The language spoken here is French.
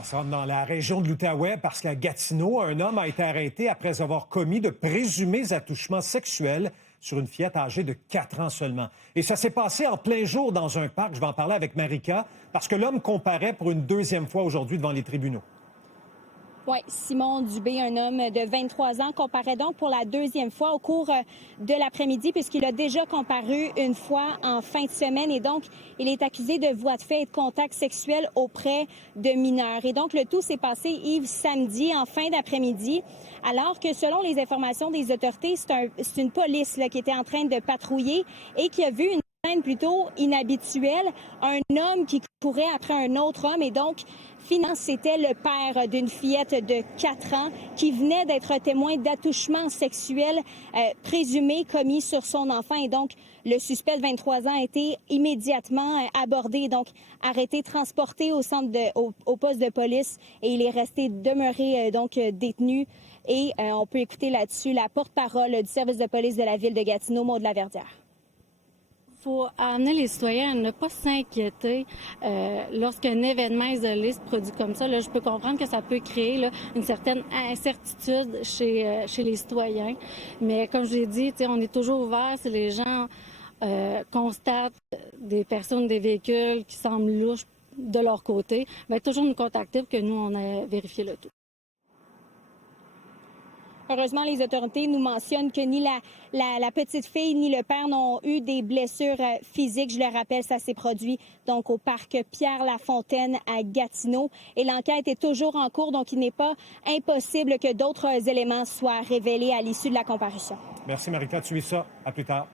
On se rend dans la région de l'Outaouais parce qu'à Gatineau, un homme a été arrêté après avoir commis de présumés attouchements sexuels sur une fillette âgée de 4 ans seulement. Et ça s'est passé en plein jour dans un parc. Je vais en parler avec Marika parce que l'homme comparaît pour une deuxième fois aujourd'hui devant les tribunaux. Oui, Simon Dubé, un homme de 23 ans, comparaît donc pour la deuxième fois au cours de l'après-midi puisqu'il a déjà comparu une fois en fin de semaine et donc il est accusé de voies de fait et de contact sexuel auprès de mineurs. Et donc le tout s'est passé, Yves, samedi en fin d'après-midi alors que selon les informations des autorités, c'est une police là, qui était en train de patrouiller et qui a vu une scène plutôt inhabituelle, un homme qui courait après un autre homme et donc finalement, c'était le père d'une fillette de 4 ans qui venait d'être témoin d'attouchements sexuels présumés commis sur son enfant. Et donc, le suspect de 23 ans a été immédiatement abordé, donc arrêté, transporté au poste de police et il est resté demeuré détenu. Et on peut écouter là-dessus la porte-parole du service de police de la ville de Gatineau, Maude Laverdière. Il faut amener les citoyens à ne pas s'inquiéter lorsqu'un événement isolé se produit comme ça. Là, je peux comprendre que ça peut créer là, une certaine incertitude chez les citoyens. Mais comme je l'ai dit, on est toujours ouvert si les gens constatent des personnes, des véhicules qui semblent louches de leur côté. Bien, toujours nous contacter pour que nous, on ait vérifié le tout. Heureusement, les autorités nous mentionnent que ni la petite fille ni le père n'ont eu des blessures physiques. Je le rappelle, ça s'est produit donc au parc Pierre-Lafontaine à Gatineau. Et l'enquête est toujours en cours, donc il n'est pas impossible que d'autres éléments soient révélés à l'issue de la comparution. Merci, Marika. Tu suis ça. À plus tard.